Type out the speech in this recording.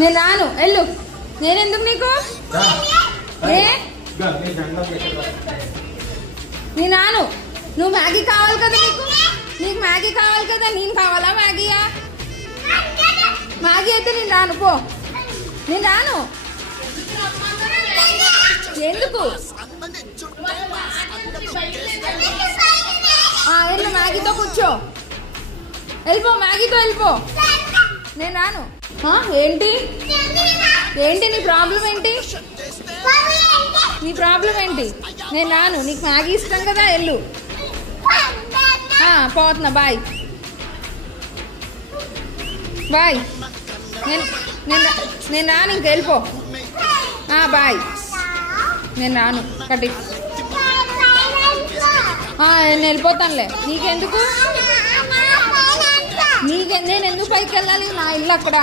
నేను రాను, వెళ్ళు. నేనెందుకు నీకు? నేను రాను. నువ్వు మ్యాగీ కావాలి కదా, నీకు మ్యాగీ కావాలి కదా. నేను కావాలా మ్యాగీయా? మ్యాగీ అయితే నేను రాను, పో. నేను రాను. ఎందుకు? వెళ్ళు, మ్యాగీతో కూర్చో. వెళ్ళిపో, మ్యాగీతో వెళ్ళిపో. నేను రాను. ఏంటి నీ ప్రాబ్లం ఏంటి? నీ ప్రాబ్లం ఏంటి? నేను రాను. నీకు మ్యాగీ ఇష్టం కదా, వెళ్ళు. పోతున్నా, బాయ్ బాయ్. నేను రాను, ఇంక వెళ్ళిపో. బాయ్. నేను రాను, కట్టి. నేను వెళ్ళిపోతానులే. నీకెందుకు? నేను ఎందుకు పైకి వెళ్ళాలి? నా ఇల్లు అక్కడ.